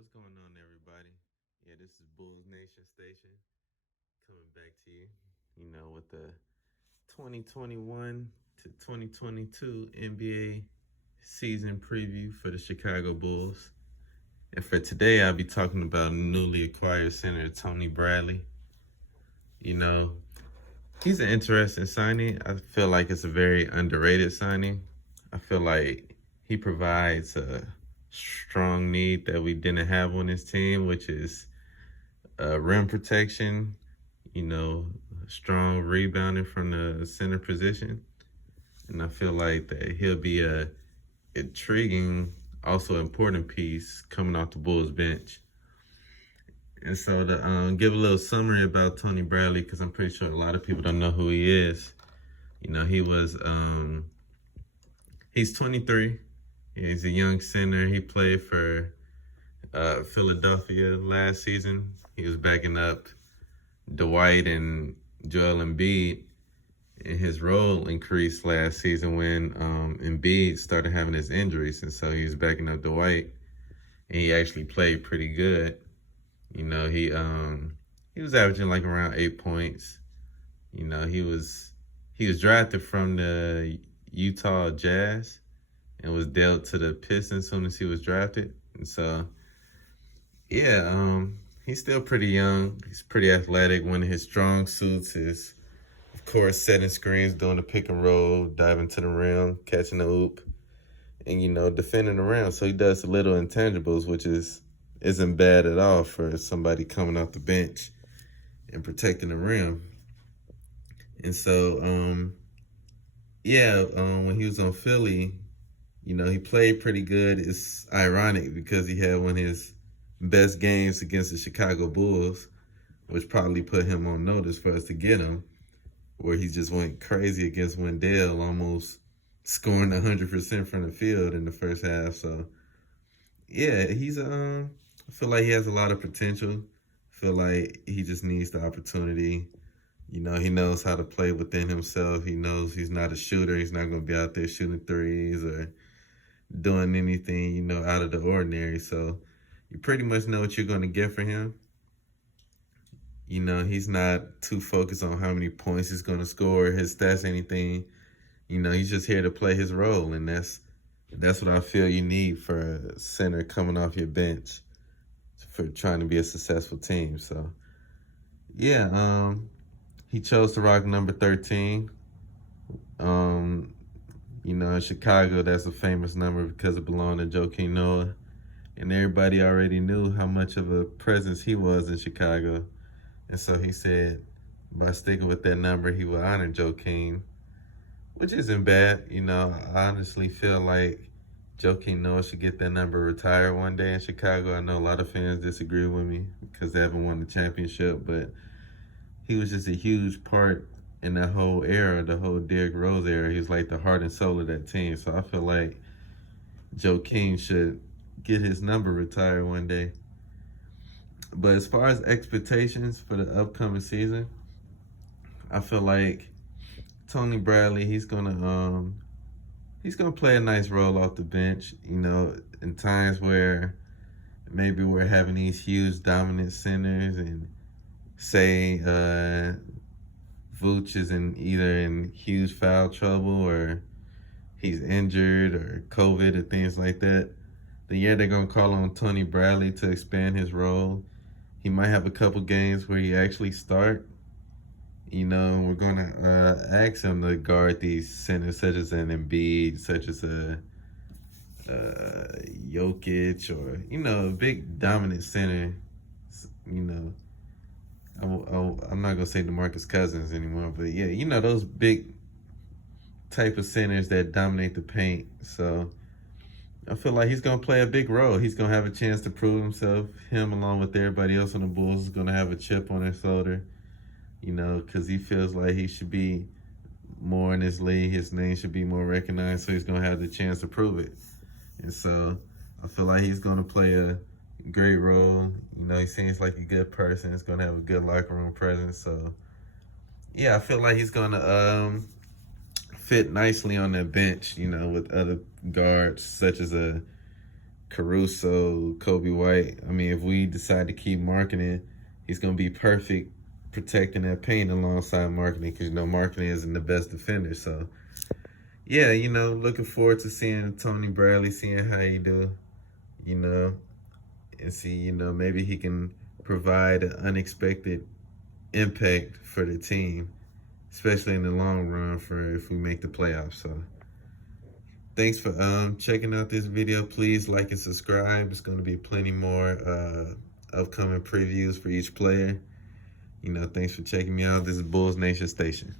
what's going on, everybody? Yeah, this is Bulls Nation Station coming back to you, with the 2021 to 2022 NBA season preview for the Chicago Bulls. And for today, I'll be talking about newly acquired center Tony Bradley. You know, he's an interesting signing. I feel like it's a very underrated signing. I feel like he provides a strong need that we didn't have on this team, which is rim protection, strong rebounding from the center position. And I feel like that he'll be a intriguing, also important piece coming off the Bulls bench. And so to give a little summary about Tony Bradley, because I'm pretty sure a lot of people don't know who he is. He's 23. He's a young center. He played for Philadelphia last season. He was backing up Dwight and Joel Embiid, and his role increased last season when Embiid started having his injuries, and so he was backing up Dwight, and he actually played pretty good. He was averaging like around 8 points. He was drafted from the Utah Jazz and was dealt to the Pistons as soon as he was drafted, and so he's still pretty young. He's pretty athletic. One of his strong suits is, of course, setting screens, doing the pick and roll, diving to the rim, catching the hoop, and, defending around. So he does the little intangibles, which isn't bad at all for somebody coming off the bench and protecting the rim. And so, when he was on Philly, he played pretty good. It's ironic because he had one of his best games against the Chicago Bulls, which probably put him on notice for us to get him, where he just went crazy against Wendell, almost scoring 100% from the field in the first half. So, I feel like he has a lot of potential. I feel like he just needs the opportunity. He knows how to play within himself. He knows he's not a shooter. He's not going to be out there shooting threes or doing anything, out of the ordinary. So you pretty much know what you're going to get from him. He's not too focused on how many points he's going to score, his stats, anything. He's just here to play his role, and that's what I feel you need for a center coming off your bench for trying to be a successful team. So, he chose to rock number 13. In Chicago, that's a famous number because it belonged to Joakim Noah. And everybody already knew how much of a presence he was in Chicago. And so he said, by sticking with that number, he would honor Joakim, which isn't bad. I honestly feel like Joakim Noah should get that number retired one day in Chicago. I know a lot of fans disagree with me because they haven't won the championship, but he was just a huge part in that whole era, the whole Derrick Rose era. He was like the heart and soul of that team. So I feel like Joakim should get his number retired one day. But as far as expectations for the upcoming season, I feel like Tony Bradley, he's gonna play a nice role off the bench. In times where maybe we're having these huge dominant centers, and say Vooch is either in huge foul trouble or he's injured or COVID or things like that, then they're going to call on Tony Bradley to expand his role. He might have a couple games where he actually start. And we're going to ask him to guard these centers such as an Embiid, such as a Jokic, or, a big dominant center. I'm not going to say DeMarcus Cousins anymore, but those big type of centers that dominate the paint. So I feel like he's going to play a big role. He's going to have a chance to prove himself. Him, along with everybody else on the Bulls, is going to have a chip on his shoulder, because he feels like he should be more in this league. His name should be more recognized, so he's going to have the chance to prove it. And so I feel like he's going to play a great role. He seems like a good person. He's going to have a good locker room presence. So, I feel like he's going to fit nicely on that bench, with other guards such as a Caruso, Kobe White. I mean, if we decide to keep marketing, he's going to be perfect protecting that paint alongside marketing because, marketing isn't the best defender. So, yeah, looking forward to seeing Tony Bradley, seeing how he do, and see, maybe he can provide an unexpected impact for the team, especially in the long run for if we make the playoffs. So thanks for checking out this video. Please like and subscribe. There's going to be plenty more upcoming previews for each player. Thanks for checking me out. This is Bulls Nation Station.